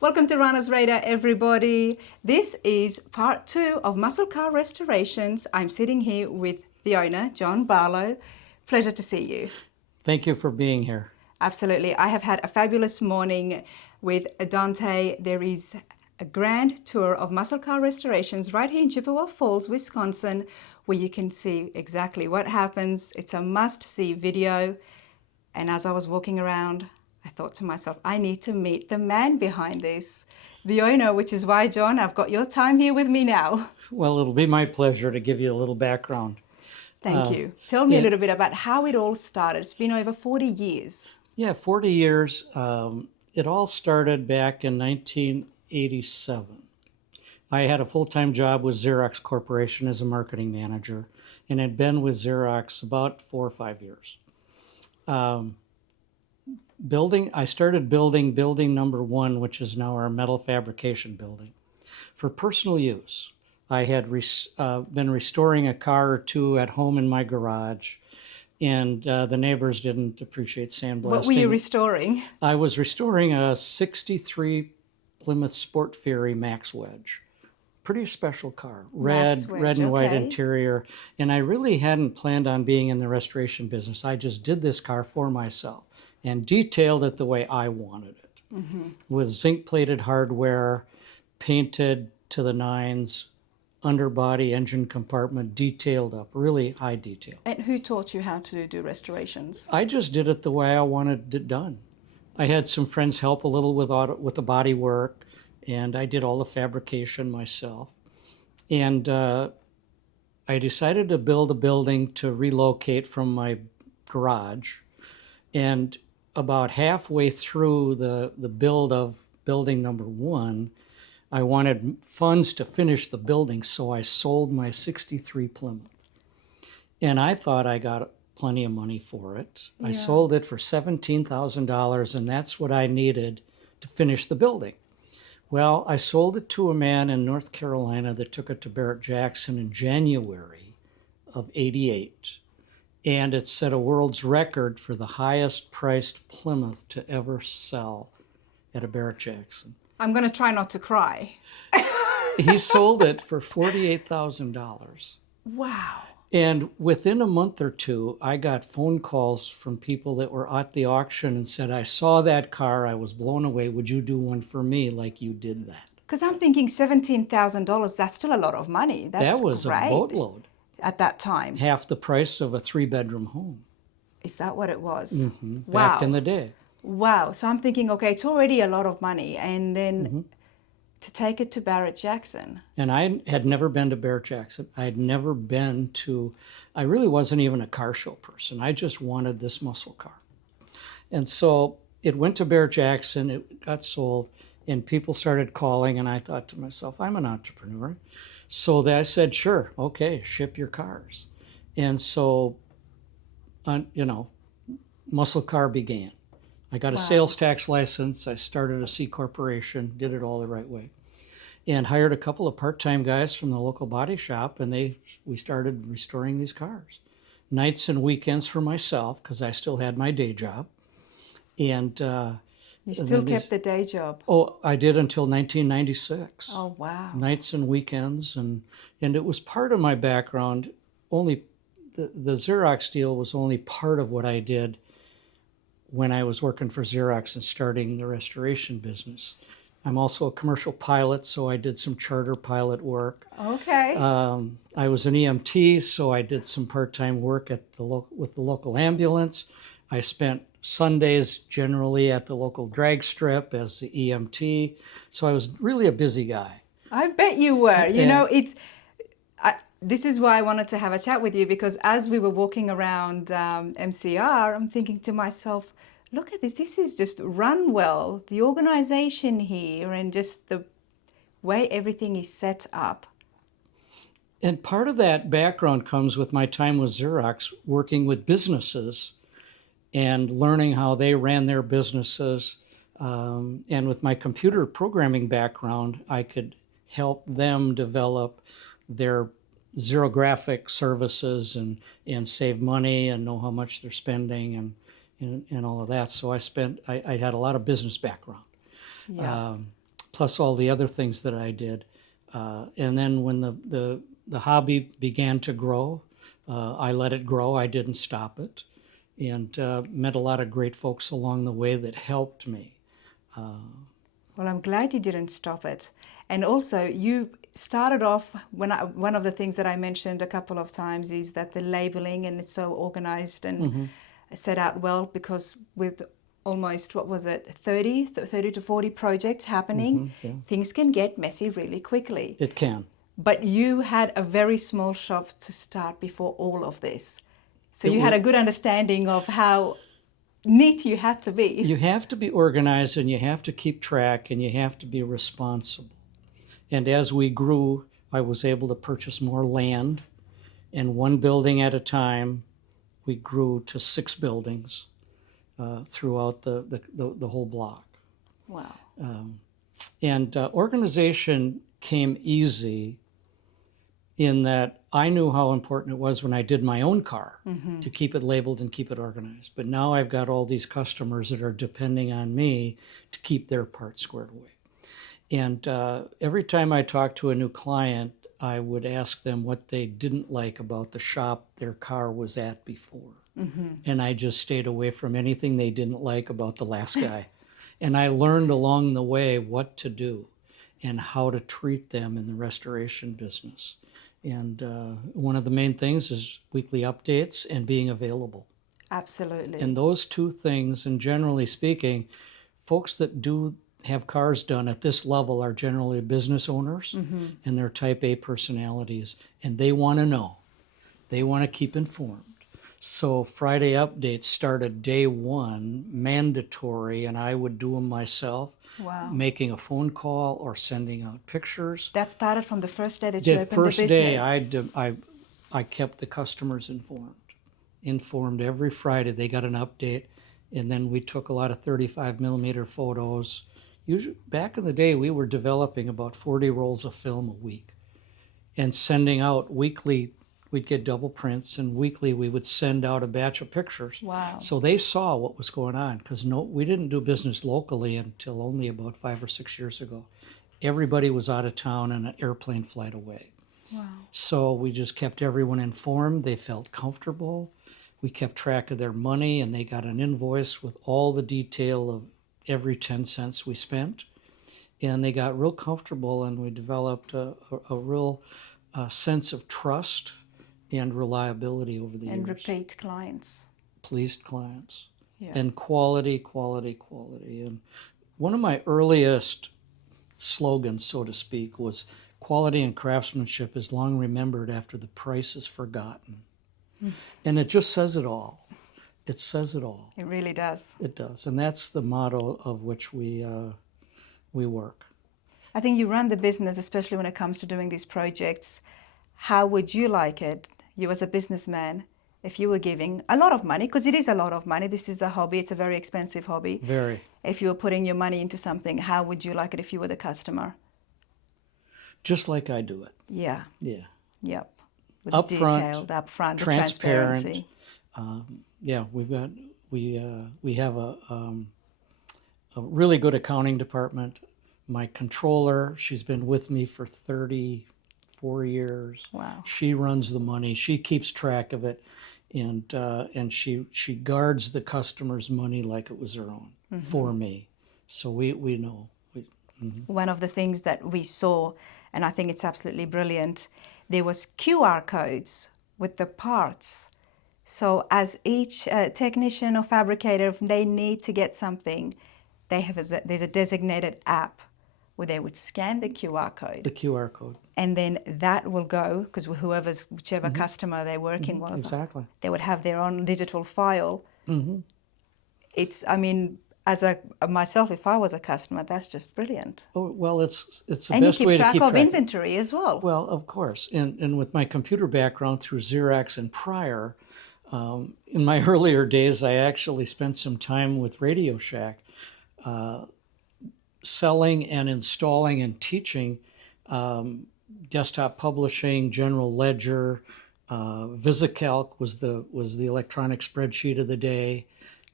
Welcome to Rana's Radar, everybody. This is part 2 of muscle car restorations. I'm sitting here with the owner, John Balow. Pleasure to see you. Thank you for being here. Absolutely. I have had a fabulous morning with Dante. There is a grand tour of muscle car restorations right here in Chippewa Falls, Wisconsin, where you can see exactly what happens. It's a must-see video. And as I was walking around, I thought to myself, I need to meet the man behind this, the owner, which is why, John, I've got your time here with me now. Well, it'll be my pleasure to give you a little background. Thank you. Tell me a yeah. little bit about how it all started. It's been over 40 years. Yeah, 40 years. It all started back in 1987. I had a full-time job with Xerox Corporation as a marketing manager and had been with Xerox about 4 or 5 years. I started building building number 1, which is now our metal fabrication building, for personal use. I had been restoring a car or two at home in my garage, and the neighbors didn't appreciate sandblasting. What were you restoring? I was restoring a 63 Plymouth Sport Fury Max Wedge. Pretty special car, red and white interior. And I really hadn't planned on being in the restoration business. I just did this car for myself and detailed it the way I wanted it, with zinc-plated hardware, painted to the nines, underbody, engine compartment, detailed up, really high detail. And who taught you how to do restorations? I just did it the way I wanted it done. I had some friends help a little with the body work, and I did all the fabrication myself. And I decided to build a building to relocate from my garage. And about halfway through the build of building number 1, I wanted funds to finish the building, so I sold my 63 Plymouth. And I thought I got plenty of money for it. Yeah. I sold it for $17,000, and that's what I needed to finish the building. Well, I sold it to a man in North Carolina that took it to Barrett-Jackson in January of '88. And it set a world's record for the highest priced Plymouth to ever sell at a Barrett-Jackson. I'm going to try not to cry. He sold it for $48,000. Wow. And within a month or two, I got phone calls from people that were at the auction and said, I saw that car, I was blown away. Would you do one for me like you did that? Because I'm thinking $17,000, that's still a lot of money. That was great. A boatload. At that time. Half the price of a 3-bedroom home. Is that what it was? Wow. Back in the day. Wow. So I'm thinking, okay, it's already a lot of money. And then to take it to Barrett-Jackson. And I had never been to Barrett-Jackson. I had never been I really wasn't even a car show person. I just wanted this muscle car. And so it went to Barrett-Jackson, it got sold, and people started calling, and I thought to myself, I'm an entrepreneur. So I said, sure, okay, ship your cars. And so, muscle car began. I got a sales tax license. I started a C corporation, did it all the right way, and hired a couple of part-time guys from the local body shop, and we started restoring these cars. Nights and weekends for myself, because I still had my day job. And you still kept the day job? Oh, I did until 1996. Oh, wow. Nights and weekends, and it was part of my background. Only the Xerox deal was only part of what I did when I was working for Xerox and starting the restoration business. I'm also a commercial pilot, so I did some charter pilot work. Okay. I was an EMT, so I did some part-time work with the local ambulance. I spent Sundays generally at the local drag strip as the EMT. So I was really a busy guy. I bet you were. This is why I wanted to have a chat with you, because as we were walking around MCR, I'm thinking to myself, look at this. This is just run well. The organization here and just the way everything is set up. And part of that background comes with my time with Xerox, working with businesses and learning how they ran their businesses. And with my computer programming background, I could help them develop their zero-graphic services and save money and know how much they're spending and all of that. So I had a lot of business background. Yeah. plus all the other things that I did. And then when the hobby began to grow, I let it grow. I didn't stop it, and met a lot of great folks along the way that helped me. Well, I'm glad you didn't stop it. And also, you started off, one of the things that I mentioned a couple of times is that the labeling, and it's so organized and set out well, because with almost, what was it, 30 to 40 projects happening, Yeah. things can get messy really quickly. It can. But you had a very small shop to start before all of this. So you had a good understanding of how neat you had to be. You have to be organized, and you have to keep track, and you have to be responsible. And as we grew, I was able to purchase more land, and one building at a time, we grew to 6 buildings throughout the whole block. Wow. And organization came easy in that I knew how important it was when I did my own car to keep it labeled and keep it organized. But now I've got all these customers that are depending on me to keep their parts squared away. And every time I talked to a new client, I would ask them what they didn't like about the shop their car was at before. And I just stayed away from anything they didn't like about the last guy. And I learned along the way what to do and how to treat them in the restoration business. And one of the main things is weekly updates and being available. Absolutely. And those two things, and generally speaking, folks that do have cars done at this level are generally business owners, and they're type A personalities, and they want to know. They want to keep informed. So Friday updates started day one, mandatory, and I would do them myself. Wow. Making a phone call or sending out pictures. That started from the first day that you The opened first the business. day, I kept the customers informed every Friday. They got an update, and then we took a lot of 35 millimeter photos. Usually, back in the day, we were developing about 40 rolls of film a week and sending out weekly. We'd get double prints, and weekly we would send out a batch of pictures. Wow. So they saw what was going on, because we didn't do business locally until only about 5 or 6 years ago. Everybody was out of town and an airplane flight away. Wow. So we just kept everyone informed. They felt comfortable. We kept track of their money, and they got an invoice with all the detail of every 10 cents we spent. And they got real comfortable, and we developed a real sense of trust and reliability over the years. And repeat clients. Pleased clients. Yeah. And quality. And one of my earliest slogans, so to speak, was quality and craftsmanship is long remembered after the price is forgotten. And it just says it all. It says it all. It really does. It does. And that's the motto of which we work. I think you run the business, especially when it comes to doing these projects. How would you like it, you as a businessman, if you were giving a lot of money, because it is a lot of money, this is a hobby, it's a very expensive hobby. Very. If you were putting your money into something, how would you like it if you were the customer? Just like I do it. Yeah. Yeah. Yep. With Upfront, the detail, the upfront, the transparency. Yeah, we have a really good accounting department. My controller, she's been with me for 34 years. Wow. She runs the money. She keeps track of it, and she guards the customer's money like it was her own for me. So we know. One of the things that we saw, and I think it's absolutely brilliant, there was QR codes with the parts. So as each technician or fabricator, if they need to get something, there's a designated app where they would scan the QR code. The QR code. And then that will go, because whichever customer they're working with, Exactly. they would have their own digital file. It's, I mean, myself, if I was a customer, that's just brilliant. Oh, well, it's the And you best keep way to track keep of track. inventory as well. Well, of course. And with my computer background through Xerox and prior, in my earlier days, I actually spent some time with Radio Shack selling and installing and teaching desktop publishing, general ledger. VisiCalc was the electronic spreadsheet of the day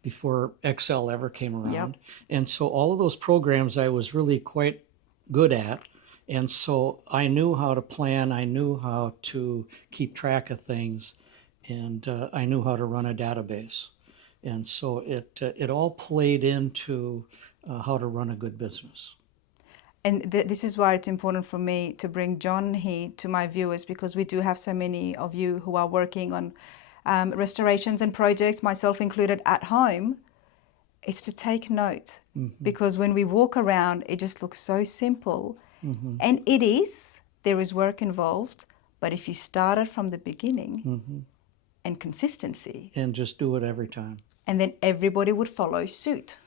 before Excel ever came around. Yep. And so all of those programs I was really quite good at. And so I knew how to plan, I knew how to keep track of things, and I knew how to run a database. And so it all played into how to run a good business. And this is why it's important for me to bring John here to my viewers, because we do have so many of you who are working on restorations and projects, myself included, at home. It's to take note, because when we walk around, it just looks so simple. And it is, there is work involved, but if you started from the beginning and consistency, And just do it every time. and then everybody would follow suit.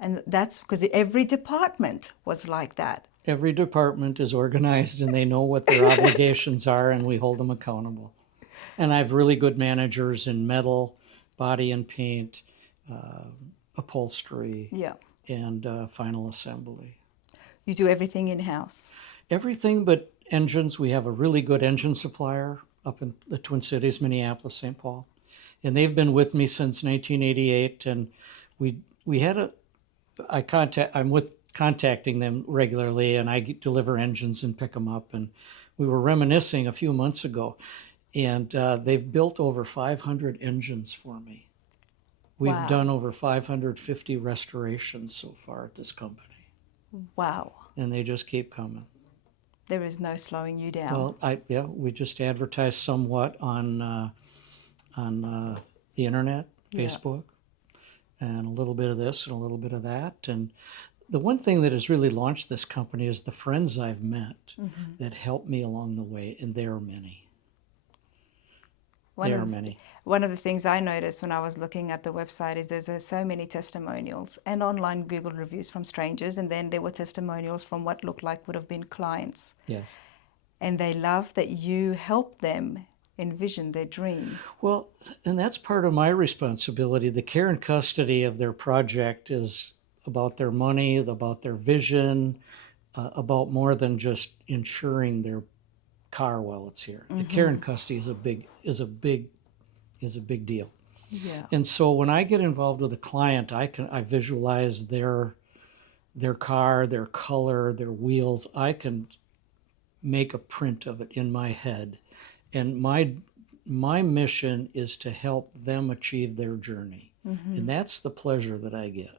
And that's because every department was like that. Every department is organized and they know what their obligations are, and we hold them accountable. And I have really good managers in metal, body and paint, upholstery, Yeah. and final assembly. You do everything in-house. Everything but engines. We have a really good engine supplier up in the Twin Cities, Minneapolis, St. Paul. And they've been with me since 1988. And we had I'm contacting them regularly, and I deliver engines and pick them up. And we were reminiscing a few months ago, and they've built over 500 engines for me. We've Wow. done over 550 restorations so far at this company, Wow. and they just keep coming. There is no slowing you down. Well, we just advertise somewhat on the internet, Yeah. Facebook, and a little bit of this and a little bit of that. And the one thing that has really launched this company is the friends I've met that helped me along the way, and there are many. One of the things I noticed when I was looking at the website is there's so many testimonials and online Google reviews from strangers, and then there were testimonials from what looked like would have been clients. Yes. And they love that you help them envision their dream. Well, and that's part of my responsibility. The care and custody of their project is about their money, about their vision, about more than just insuring their car while it's here. The care and custody is a big deal. Yeah. And so when I get involved with a client, I visualize their car, their color, their wheels. I can make a print of it in my head. And my mission is to help them achieve their journey. And that's the pleasure that I get.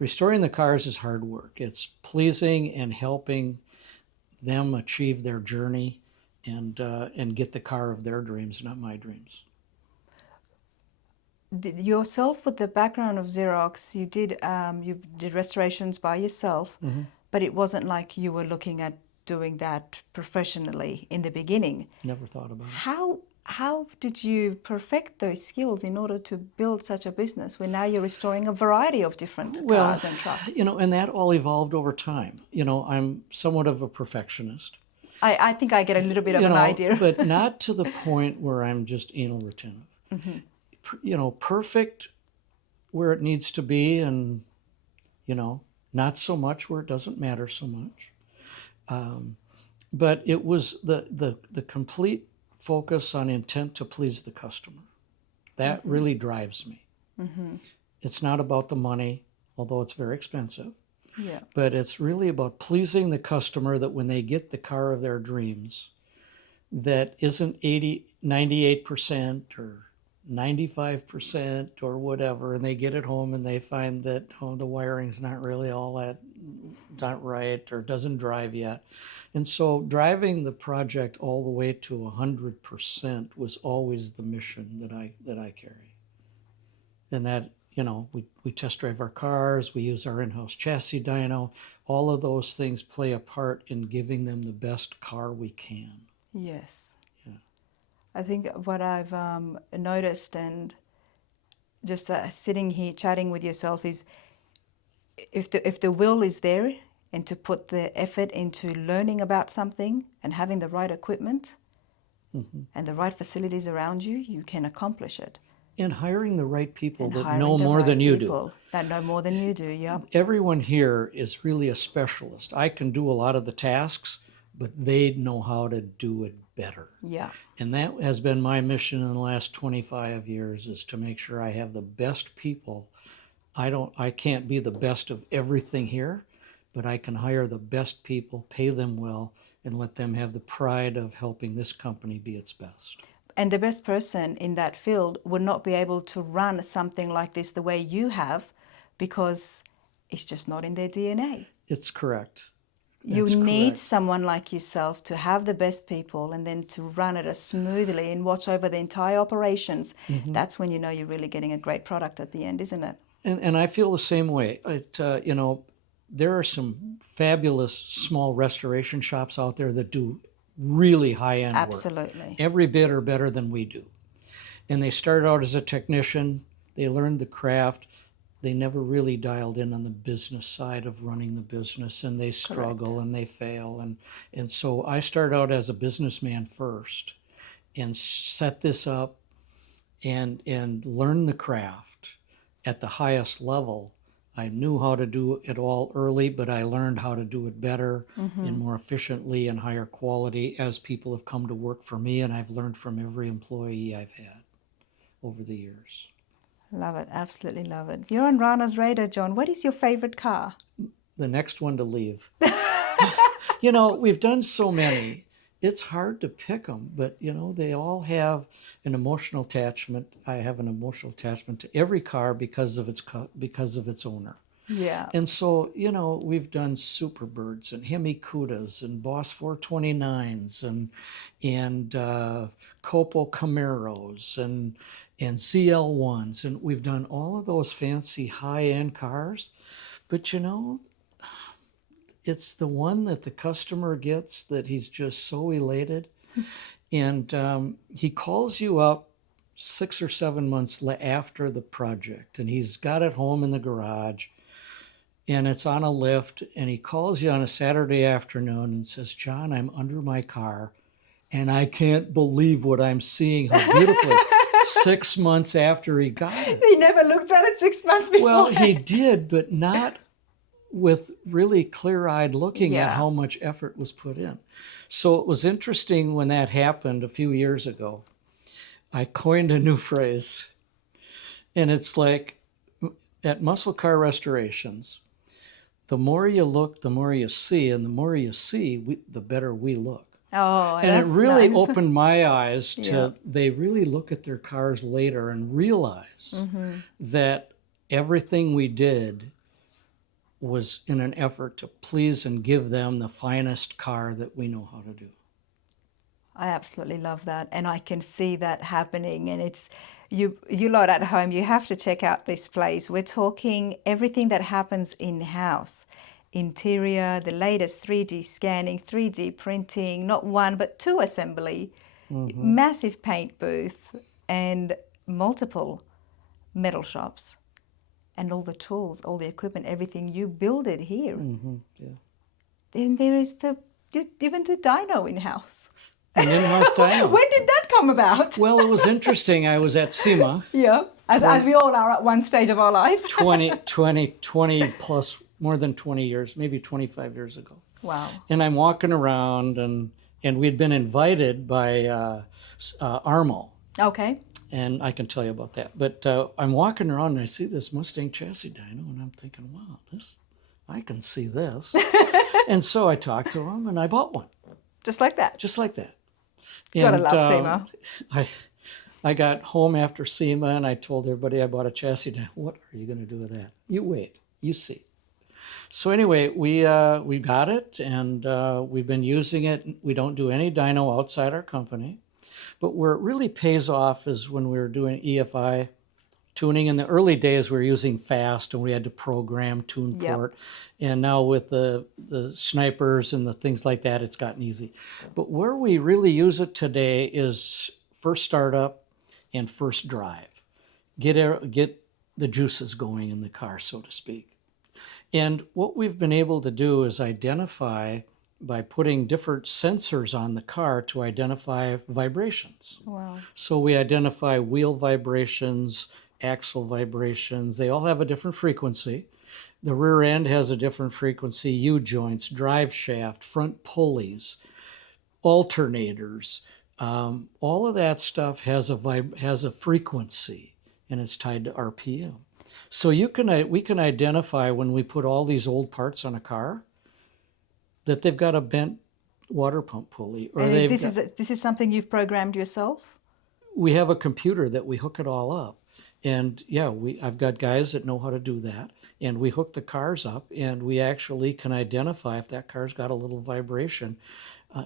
Restoring the cars is hard work. It's pleasing and helping them achieve their journey and get the car of their dreams, not my dreams. Yourself, with the background of Xerox, you did restorations by yourself, but it wasn't like you were looking at doing that professionally in the beginning. Never thought about it. How did you perfect those skills in order to build such a business where now you're restoring a variety of different cars and trucks? And that all evolved over time. I'm somewhat of a perfectionist. I think I get a little bit of an idea. But not to the point where I'm just anal retentive. Perfect where it needs to be, and, not so much where it doesn't matter so much. But it was the complete focus on intent to please the customer. That really drives me. It's not about the money, although it's very expensive. Yeah. But it's really about pleasing the customer, that when they get the car of their dreams, that isn't 98% or 95% or whatever, and they get it home and they find that the wiring's not really all that, not right, or doesn't drive yet. And so driving the project all the way to 100% was always the mission that I carry. And that, we test drive our cars, we use our in-house chassis dyno. All of those things play a part in giving them the best car we can. Yes. Yeah. I think what I've noticed, and just sitting here chatting with yourself, is if the will is there, and to put the effort into learning about something and having the right equipment and the right facilities around you, you can accomplish it. And hiring the right people And that hiring know the more right than you people do. that know more than you do, yeah. Everyone here is really a specialist. I can do a lot of the tasks, but they know how to do it better. Yeah. And that has been my mission in the last 25 years, is to make sure I have the best people. I can't be the best of everything here, but I can hire the best people, pay them well, and let them have the pride of helping this company be its best. And the best person in that field would not be able to run something like this the way you have because it's just not in their DNA. It's correct. You That's need correct. someone like yourself to have the best people and then to run it as smoothly and watch over the entire operations. That's when you know you're really getting a great product at the end, isn't it? And I feel the same way. You know, there are some fabulous small restoration shops out there that do really high-end work. Absolutely. Every bit or better than we do. And they started out as a technician. They learned the craft. They never really dialed in on the business side of running the business, and they struggle and they fail. And so I started out as a businessman first and set this up and learn the craft at the highest level. I knew how to do it all early, but I learned how to do it better and more efficiently and higher quality as people have come to work for me, and I've learned from every employee I've had over the years. Love it. Absolutely love it. You're on Rana's radar, John. What is your favorite car? The next one to leave. You know, we've done so many. It's hard to pick them, but you know, they all have an emotional attachment. I have an emotional attachment to every car because of its owner. Yeah. And so, you know, we've done Superbirds and Hemi Cudas and Boss 429s and Copo Camaros and ZL1s. And we've done all of those fancy high-end cars. But, you know, it's the one that the customer gets that he's just so elated. And he calls you up 6 or 7 months after the project, and he's got it home in the garage. And it's on a lift, and he calls you on a Saturday afternoon and says, John, I'm under my car, and I can't believe what I'm seeing, how beautiful it is. 6 months after he got it. He never looked at it 6 months before. Well, he did, but not with really clear-eyed looking at Yeah. how much effort was put in. So it was interesting when that happened a few years ago. I coined a new phrase, and it's like, at muscle car restorations, the more you look, the more you see, and the more you see, the better we look. Oh, And that's it really nice. opened my eyes to, Yeah. they really look at their cars later and realize that everything we did was in an effort to please and give them the finest car that we know how to do. I absolutely love that, and I can see that happening. And it's you lot at home, you have to check out this place. We're talking everything that happens in-house. Interior, the latest 3D scanning, 3D printing, not one but two assembly, massive paint booth, and multiple metal shops, and all the tools, all the equipment, everything. You build it here. Yeah. Then there is even the dyno in-house. An in-house dyno. When did that come about? Well, it was interesting. I was at SEMA Yeah, as we all are at one stage of our life. 20 plus, more than 20 years, maybe 25 years ago. Wow. And I'm walking around, and we'd been invited by Armo, Okay. and I can tell you about that. But I'm walking around, and I see this Mustang chassis dyno, and I'm thinking, wow, I can see this. And so I talked to him, and I bought one. Just like that. Just like that. Gotta And, love SEMA. I got home after SEMA, and I told everybody I bought a chassis dyno. What are you going to do with that? You wait. You see. So anyway, we got it, and we've been using it. We don't do any dyno outside our company. But where it really pays off is when we were doing EFI tuning. In the early days, we were using fast, and we had to program, tune Yep. port. And now with the snipers and the things like that, it's gotten easy. But where we really use it today is first startup and first drive. Get the juices going in the car, so to speak. And what we've been able to do is identify, by putting different sensors on the car, to identify vibrations. Wow. So we identify wheel vibrations, axle vibrations. They all have a different frequency. The rear end has a different frequency, U-joints, drive shaft, front pulleys, alternators. All of that stuff has a frequency, and it's tied to RPM. So we can identify when we put all these old parts on a car, that they've got a bent water pump pulley, or And they've this got, is this is something you've programmed yourself? we have a computer that we hook it all up. And yeah, I've got guys that know how to do that. And we hook the cars up, and we actually can identify if that car's got a little vibration.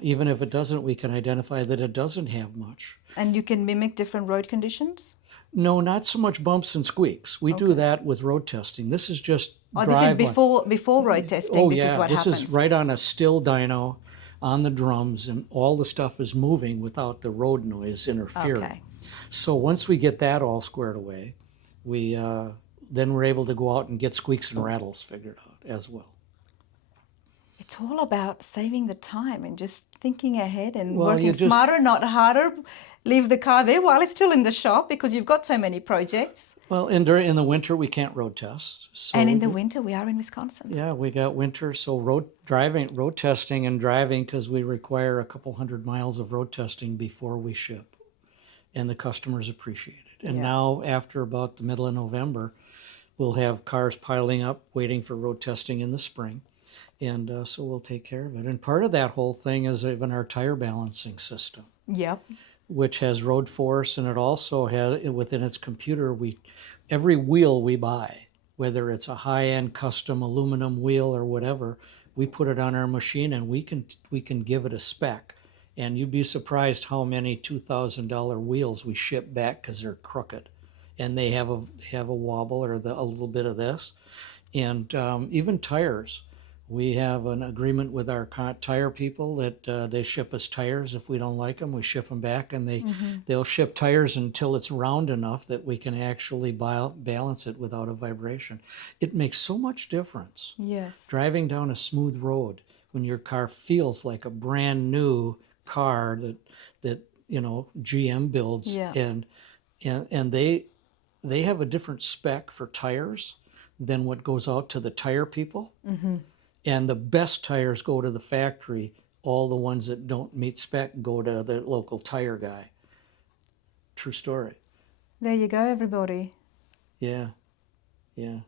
Even if it doesn't, we can identify that it doesn't have much. And you can mimic different road conditions? No, not so much bumps and squeaks. We do Okay. that with road testing. This is just Oh, this is drive. before road testing. Oh This is yeah, what this happens. is right on a still dyno, on the drums, and all the stuff is moving without the road noise interfering. Okay. So once we get that all squared away, we then we're able to go out and get squeaks and rattles figured out as well. It's all about saving the time and just thinking ahead and Well, working smarter, not harder. Leave the car there while it's still in the shop because you've got so many projects. Well, in the winter we can't road test. So And in the winter, we are in Wisconsin. yeah, we got winter, so road testing and driving, because we require a couple 100 miles of road testing before we ship, and the customers appreciate it. And Yeah. now, after about the middle of November, we'll have cars piling up waiting for road testing in the spring, and so we'll take care of it. And part of that whole thing is even our tire balancing system, Yep. which has road force, and it also has within its computer, every wheel we buy, whether it's a high-end custom aluminum wheel or whatever, we put it on our machine, and we can give it a spec. And you'd be surprised how many $2,000 wheels we ship back because they're crooked, and they have a wobble or a little bit of this. And even tires, we have an agreement with our tire people that they ship us tires. If we don't like them, we ship them back, and they'll ship tires until it's round enough that we can actually balance it without a vibration. It makes so much difference. Yes. Driving down a smooth road when your car feels like a brand new car that GM builds, Yeah. and they have a different spec for tires than what goes out to the tire people. Mm-hmm. And the best tires go to the factory. All the ones that don't meet spec go to the local tire guy. True story. There you go, everybody. Yeah, yeah.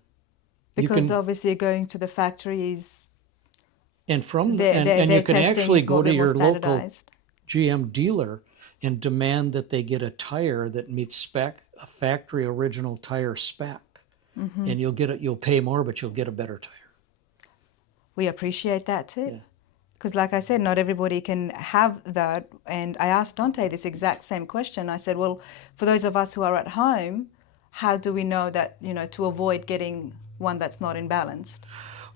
Because obviously going to the factory is And from their and you can testing actually is go more- to more your local standardized. GM dealer and demand that they get a tire that meets spec, a factory original tire spec, Mm-hmm. and you'll pay more, but you'll get a better tire. We appreciate that too. Yeah. Because like I said, not everybody can have that. And I asked Dante this exact same question. I said, well, for those of us who are at home, how do we know that, to avoid getting one that's not in balance?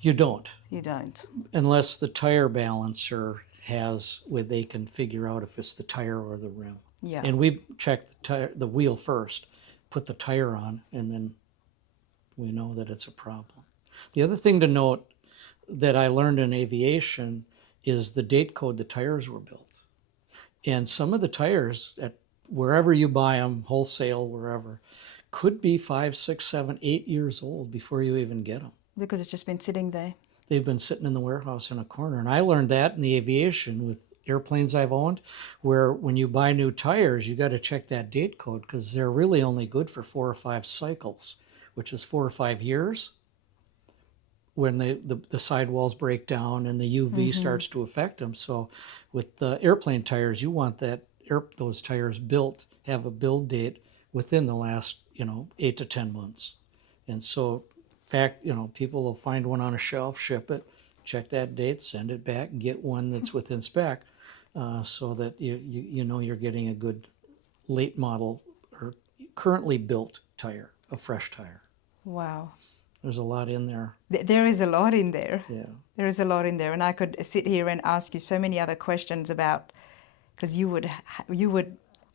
You don't, You don't. unless the tire balancer has where they can figure out if it's the tire or the rim. Yeah. And we check the wheel first, put the tire on, and then we know that it's a problem. The other thing to note that I learned in aviation is the date code the tires were built. And some of the tires, at wherever you buy them, wholesale, wherever, could be 5, 6, 7, 8 years old before you even get them. Because it's just been sitting there. They've been sitting in the warehouse in a corner. And I learned that in the aviation with airplanes I've owned, where when you buy new tires, you got to check that date code because they're really only good for 4 or 5 cycles, which is 4 or 5 years. When the sidewalls break down and the UV starts to affect them. So with the airplane tires, you want those tires have a build date within the last 8 to 10 months. And so people will find one on a shelf, ship it, check that date, send it back, get one that's within spec, so that you're getting a good late model or currently built tire, a fresh tire. Wow. There's a lot in there. There is a lot in there. Yeah. There is a lot in there. And I could sit here and ask you so many other questions about, because you would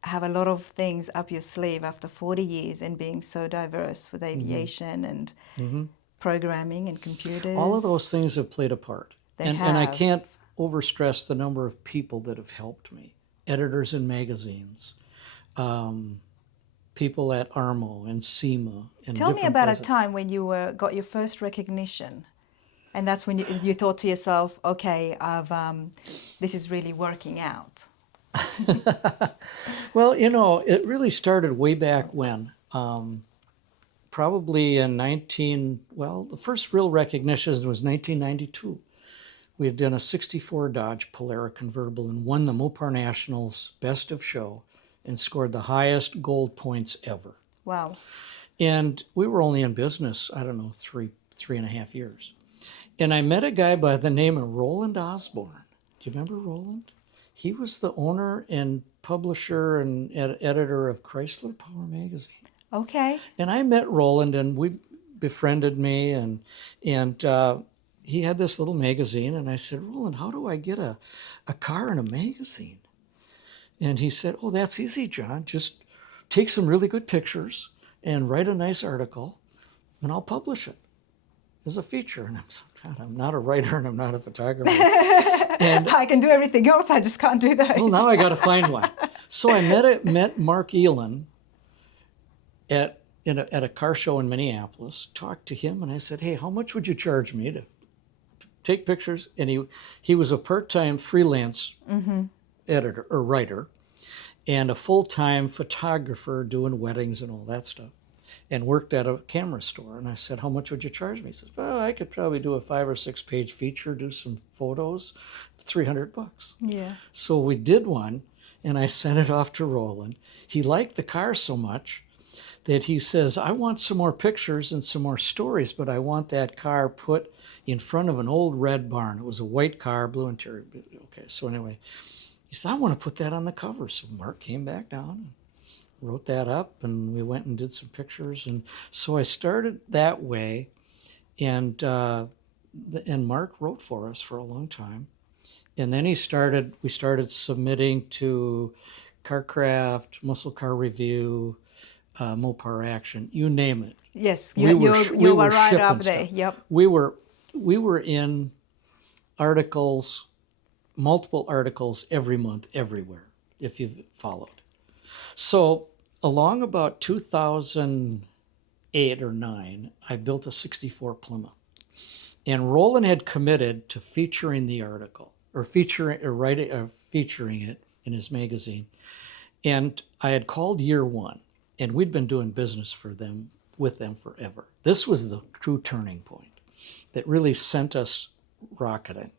have a lot of things up your sleeve after 40 years and being so diverse with aviation and programming and computers. All of those things have played a part. They And I have. can't overstress the number of people that have helped me. Editors in magazines, people at ARMO and SEMA. And Tell me different about a places. time when you got your first recognition. And that's when you thought to yourself, okay, this is really working out. Well, it really started way back when. Probably in the first real recognition was 1992, We had done a 64 Dodge Polara convertible and won the Mopar Nationals Best of Show and scored the highest gold points ever. Wow. And we were only in business, I don't know, three and a half years. And I met a guy by the name of Roland Osborne. Do you remember Roland? He was the owner and publisher and editor of Chrysler Power Magazine. Okay. And I met Roland, and we befriended me, and he had this little magazine, and I said, Roland, how do I get a car in a magazine? And he said, oh, that's easy, John. Just take some really good pictures and write a nice article, and I'll publish it as a feature. And I'm so, God, I'm not a writer and I'm not a photographer. And I can do everything else, I just can't do those. well, now I got to find one. So I met Mark Elon at a car show in Minneapolis, talked to him, and I said, hey, how much would you charge me to take pictures? And he was a part-time freelance editor or writer and a full-time photographer doing weddings and all that stuff, and worked at a camera store. And I said, how much would you charge me? He says, well, I could probably do a 5 or 6 page feature, do some photos, $300. Yeah. So we did one, and I sent it off to Roland. He liked the car so much that he says, I want some more pictures and some more stories, but I want that car put in front of an old red barn. It was a white car, blue interior. Okay, so anyway, he said, I want to put that on the cover. So Mark came back down and wrote that up, and we went and did some pictures. And so I started that way, and Mark wrote for us for a long time. And then we started submitting to CarCraft, Muscle Car Review, Mopar Action, you name it. Yes, We you were were right shipping up there. stuff. Yep. We were in articles, multiple articles every month, everywhere, if you've followed. So along about 2008 or 9, I built a 64 Plymouth. And Roland had committed to featuring the article, or featuring it in his magazine. And I had called year one, and we'd been doing business with them forever. This was the true turning point that really sent us rocketing.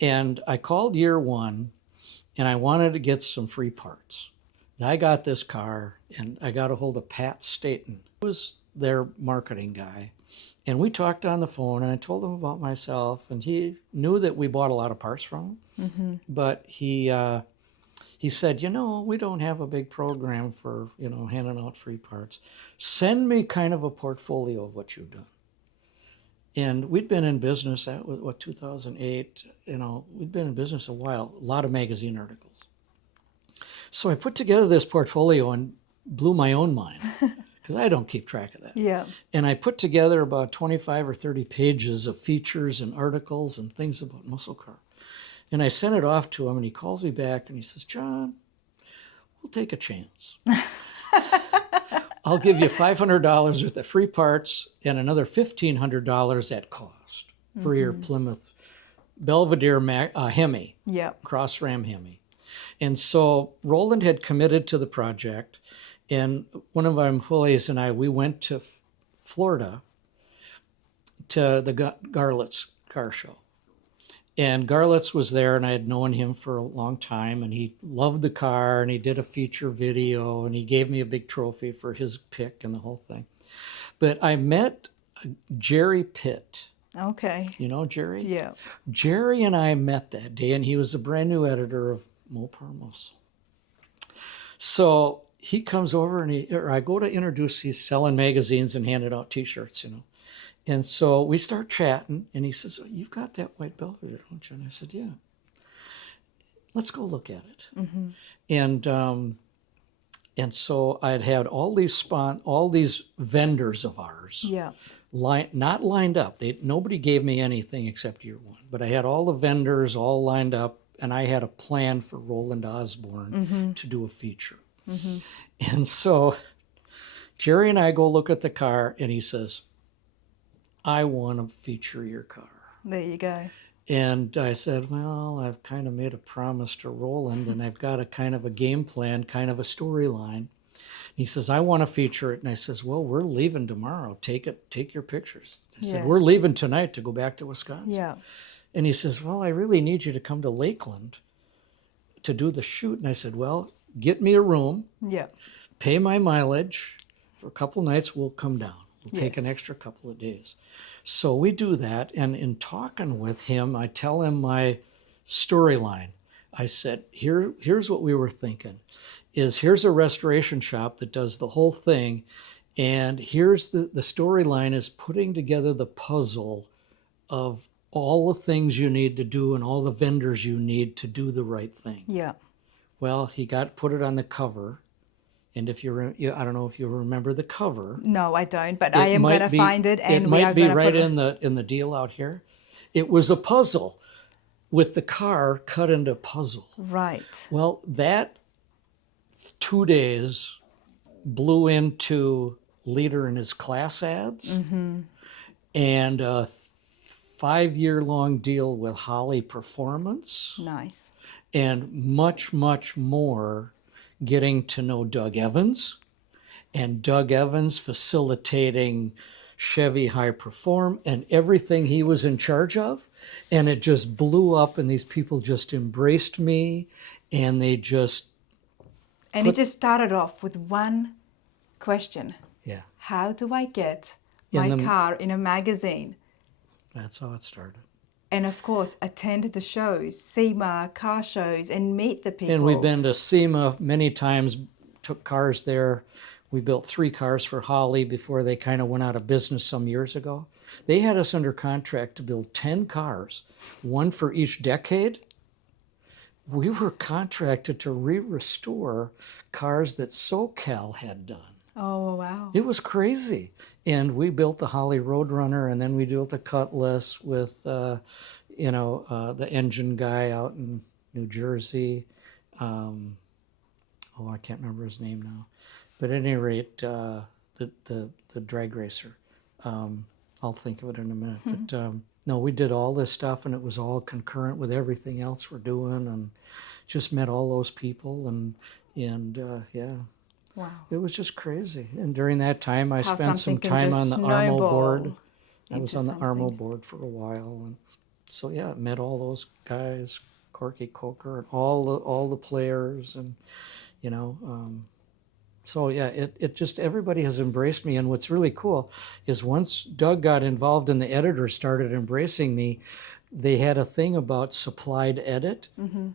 And I called year one, and I wanted to get some free parts. And I got this car, and I got a hold of Pat Staten, who was their marketing guy. And we talked on the phone, and I told him about myself, and he knew that we bought a lot of parts from him. But he said, we don't have a big program for, handing out free parts. Send me kind of a portfolio of what you've done. And we'd been in business, that was 2008, we'd been in business a while, a lot of magazine articles. So I put together this portfolio and blew my own mind, because I don't keep track of that. Yeah. And I put together about 25 or 30 pages of features and articles and things about muscle car. And I sent it off to him, and he calls me back, and he says, John, we'll take a chance. I'll give you $500 worth of free parts and another $1,500 at cost for your Plymouth Belvedere Hemi, Cross Ram Hemi. And so Roland had committed to the project, and one of our employees and I, we went to Florida to the Garlett's car show. And Garlett's was there, and I had known him for a long time, and he loved the car, and he did a feature video, and he gave me a big trophy for his pick and the whole thing. But I met Jerry Pitt. Okay. You know Jerry? Yeah. Jerry and I met that day, and he was a brand new editor of Mopar Muscle. So he comes over, and I go to introduce, he's selling magazines and handing out T-shirts, And so we start chatting, and he says, you've got that white Belvedere, don't you? And I said, yeah. Let's go look at it. And so I'd had all these vendors of ours, not lined up. Nobody gave me anything except year one. But I had all the vendors all lined up, and I had a plan for Roland Osborne to do a feature. And so Jerry and I go look at the car, and he says, I want to feature your car. There you go. And I said, well, I've kind of made a promise to Roland, and I've got a kind of a game plan, kind of a storyline. He says, I want to feature it. And I says, well, we're leaving tomorrow. Take your pictures. I said, we're leaving tonight to go back to Wisconsin. Yeah. And he says, well, I really need you to come to Lakeland to do the shoot. And I said, well, get me a room, Yeah. pay my mileage. For a couple nights, we'll come down. We'll take an Yes. extra couple of days. So we do that. And in talking with him, I tell him my storyline. I said, here's what we were thinking is here's a restoration shop that does the whole thing. And here's the storyline is putting together the puzzle of all the things you need to do and all the vendors you need to do the right thing. Yeah. Well, he put it on the cover. And if I don't know if you remember the cover. No, I don't, but I am going to find it, and it we are might be going to right put in the deal out here. It was a puzzle with the car cut into puzzle. Right. Well, that 2 days blew into Leader and his class ads and a 5-year-long deal with Holly Performance Nice. and much, much more getting to know Doug Evans and Doug Evans facilitating Chevy High Perform and everything he was in charge of. And it just blew up and these people just embraced me and they just... And it just started off with one question. Yeah. How do I get my car in a magazine? That's how it started. And of course, attend the shows, SEMA, car shows, and meet the people. And we've been to SEMA many times, took cars there. We built 3 cars for Holly before they kind of went out of business some years ago. They had us under contract to build 10 cars, one for each decade. We were contracted to restore cars that SoCal had done. Oh, wow. It was crazy. And we built the Holly Roadrunner, and then we built the Cutlass with, the engine guy out in New Jersey. I can't remember his name now. But at any rate, the drag racer. I'll think of it in a minute. But no, we did all this stuff, and it was all concurrent with everything else we're doing, and just met all those people, and yeah. Wow. It was just crazy. And during that time, I How spent some something can time just on the ARMO board. snowball I was into on the ARMO something. board for a while. And so, yeah, met all those guys, Corky Coker, and all the players. And, so, yeah, it just, everybody has embraced me. And what's really cool is once Doug got involved and the editors started embracing me, they had a thing about supplied edit.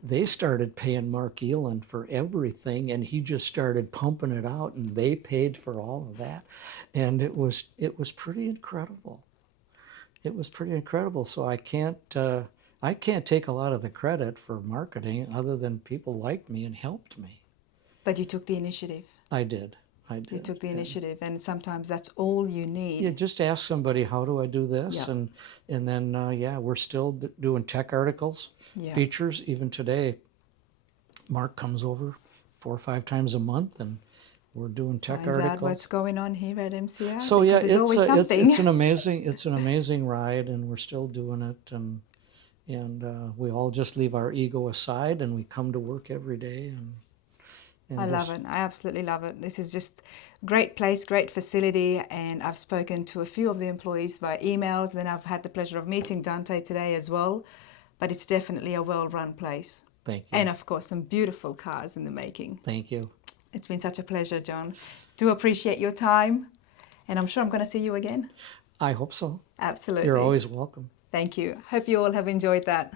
They started paying Mark Elan for everything, and he just started pumping it out, and they paid for all of that. And it was pretty incredible. It was pretty incredible. So I can't take a lot of the credit for marketing other than people liked me and helped me. But you took the initiative. I did. You took the initiative, and sometimes that's all you need. Yeah, just ask somebody, how do I do this? Yeah. And then, we're still doing tech articles, features. Even today, Mark comes over 4 or 5 times a month, and we're doing tech Finds articles. out what's going on here at MCR. So yeah, there's always something. it's an amazing ride, and we're still doing it, and we all just leave our ego aside, and we come to work every day, and I love it. I absolutely love it. This is just great place, great facility, and I've spoken to a few of the employees via emails. Then I've had the pleasure of meeting Dante today as well. But it's definitely a well-run place. Thank you. And of course, some beautiful cars in the making. Thank you. It's been such a pleasure, John. Do appreciate your time, and I'm sure I'm going to see you again. I hope so. Absolutely. You're always welcome. Thank you. Hope you all have enjoyed that.